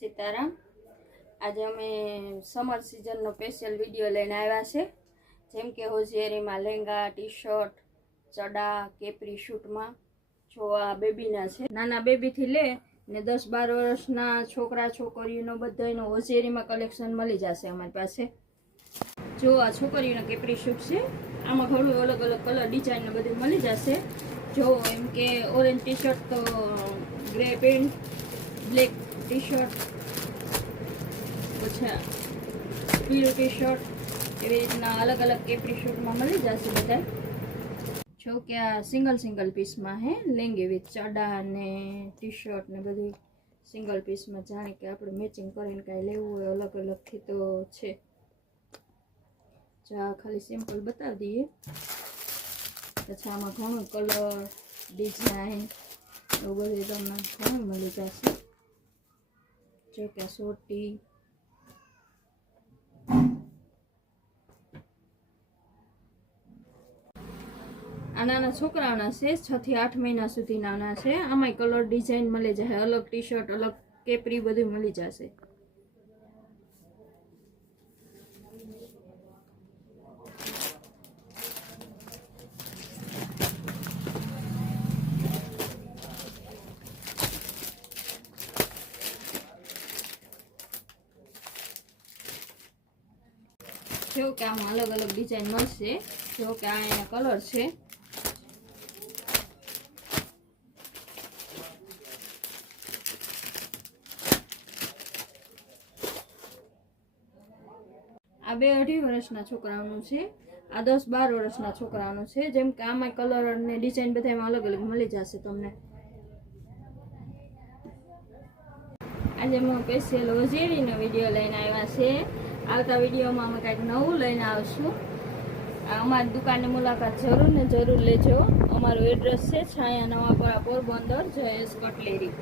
સીતારામ। આજે અમે summer સિઝનનો special video લઈને આવ્યા છે। જેમ કે હોજિયારીમાં લેંગા, ટી શર્ટ, ચડા, કેપરી શૂટમાં જો આ બેબીના છે। નાના બેબીથી લે ને 10-12 વર્ષના છોકરા છોકરીઓનો બધાનો હોજિયારીમાં કલેક્શન મળી જશે અમારી પાસે। જો આ છોકરીઓનો કેપરી શૂટ છે। આમાં ઘણું અલગ અલગ કલર ડિઝાઇન ને બધું મળી જશે। જો એમ કે ઓરેન્જ ટી શર્ટ તો grey pant, black tea shirt, પછી પીળું ટી શર્ટ, એવી રીતના અલગ અલગ કેપરી શૂટમાં મળી જશે બધા। જો કે આ સિંગલ પીસમાં હે લેંગે વિથ ચડા ને ટી શર્ટ ને બધું સિંગલ પીસમાં। જાણે કે આપણે મેચિંગ કરીને કાંઈ લેવું હોય અલગ અલગથી તો છે। જો ખાલી સિમ્પલ બતાવી દઈએ। પછી આમાં ઘણું કલર ડિઝાઇન એવું બધું તમને ઘણું મળી જશે। જો કે સોટી આ નાના છોકરાઓના છે। 6 થી 8 મહિના સુધી નાના છે। આમાંય કલર ડિઝાઇન મળી જશે, અલગ ટી શર્ટ, અલગ કેપરી બધું મળી જશે। જો કે આમાં અલગ અલગ ડિઝાઇન મળશે। જો કે આ એના કલર છે। આ 2-2.5 વર્ષના છોકરાઓનું છે। આ 10-12 વર્ષના છોકરાઓનું છે। જેમ કે આમાં કલર અને ડિઝાઇન બધામાં અલગ અલગ મળી જશે તમને। આજે હું સ્પેશિયલ હોજિયારીનો વિડીયો લઈને આવ્યા છે। આવતા વિડીયોમાં અમે કંઈક નવું લઈને આવશું। અમારી દુકાનની મુલાકાત જરૂર લેજો। અમારું એડ્રેસ છે છાયા નવાપરા, પોરબંદર, જયેશ કટલેરી।